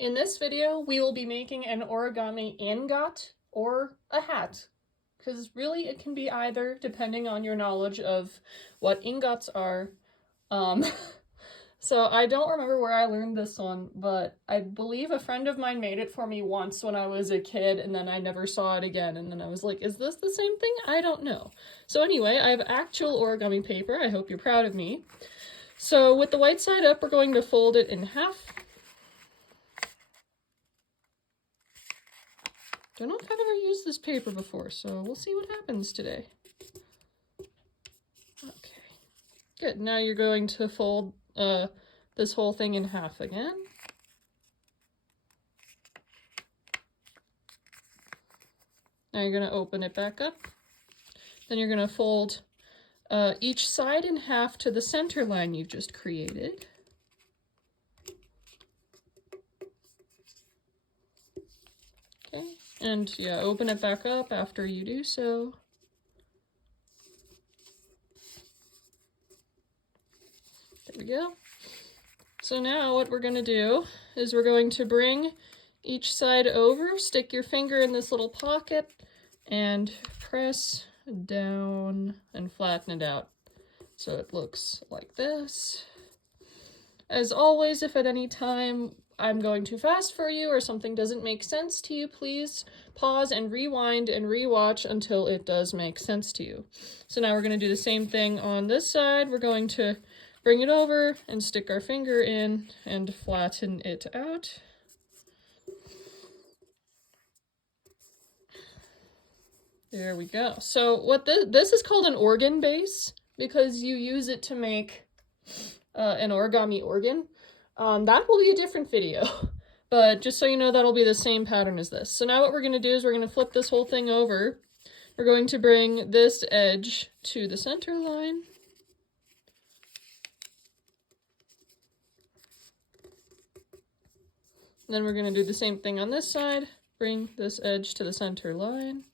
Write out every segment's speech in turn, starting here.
In this video, we will be making an origami ingot or a hat, because really it can be either depending on your knowledge of what ingots are. So I don't remember where I learned this one, but I believe a friend of mine made it for me once when I was a kid, and then I never saw it again, and then I was like, is this the same thing? I don't know. So anyway, I have actual origami paper. I hope you're proud of me. So with the white side up, we're going to fold it in half. Don't know if I've ever used this paper before, so we'll see what happens today. Okay, good. Now you're going to fold this whole thing in half again. Now you're going to open it back up. Then you're going to fold each side in half to the center line you've just created. Okay, and yeah, open it back up after you do so. There we go. So now what we're going to do is we're going to bring each side over, stick your finger in this little pocket, and press down and flatten it out so it looks like this. As always, if at any time I'm going too fast for you or something doesn't make sense to you, please pause and rewind and rewatch until it does make sense to you. So now we're going to do the same thing on this side. We're going to bring it over and stick our finger in and flatten it out. There we go. So what this is called an organ base because you use it to make an origami organ. That will be a different video, but just so you know, that'll be the same pattern as this. So now what we're going to do is we're going to flip this whole thing over. We're going to bring this edge to the center line. Then we're going to do the same thing on this side. Bring this edge to the center line.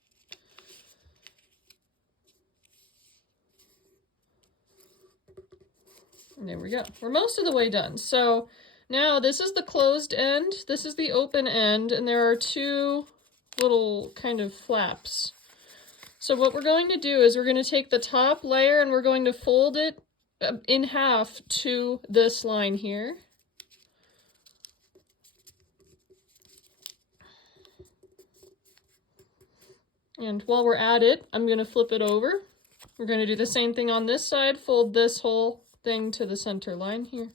And there we go. We're most of the way done. So now this is the closed end, this is the open end, and there are two little kind of flaps. So what we're going to do is we're going to take the top layer and we're going to fold it in half to this line here. And while we're at it, I'm going to flip it over. We're going to do the same thing on this side, fold this whole thing to the center line here.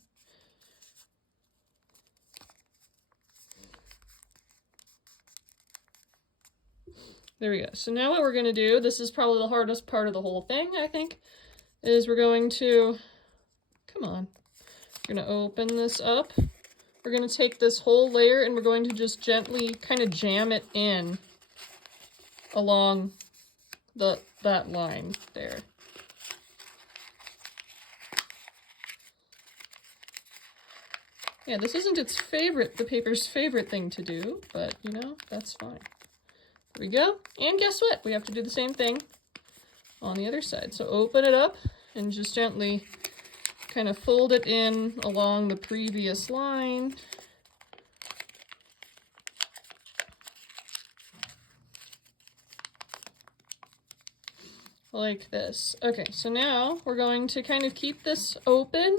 There we go. So now what we're going to do, this is probably the hardest part of the whole thing, I think, is we're going to, come on, we're going to open this up. We're going to take this whole layer and we're going to just gently kind of jam it in along that line there. Yeah, this isn't the paper's favorite thing to do, but you know, that's fine. There we go. And guess what? We have to do the same thing on the other side. So open it up and just gently kind of fold it in along the previous line. Like this. Okay, so now we're going to kind of keep this open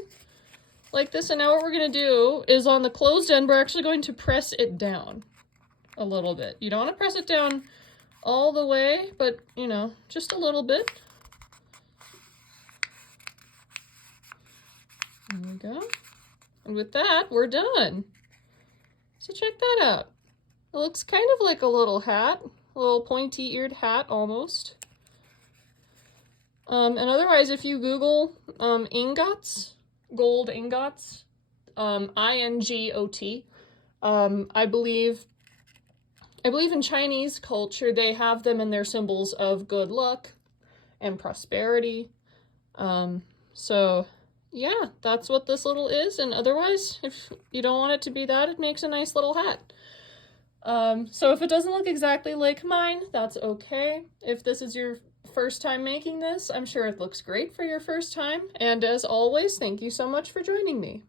like this, and now what we're going to do is on the closed end, we're actually going to press it down a little bit. You don't want to press it down all the way, but, you know, just a little bit. There we go. And with that, we're done. So check that out. It looks kind of like a little hat, a little pointy-eared hat almost. And otherwise, if you Google ingots, gold ingots, I-N-G-O-T, I believe in Chinese culture, they have them in their symbols of good luck and prosperity. So yeah, that's what this little is. And otherwise, if you don't want it to be that, it makes a nice little hat. So if it doesn't look exactly like mine, that's okay. If this is your first time making this, I'm sure it looks great for your first time. And as always, thank you so much for joining me.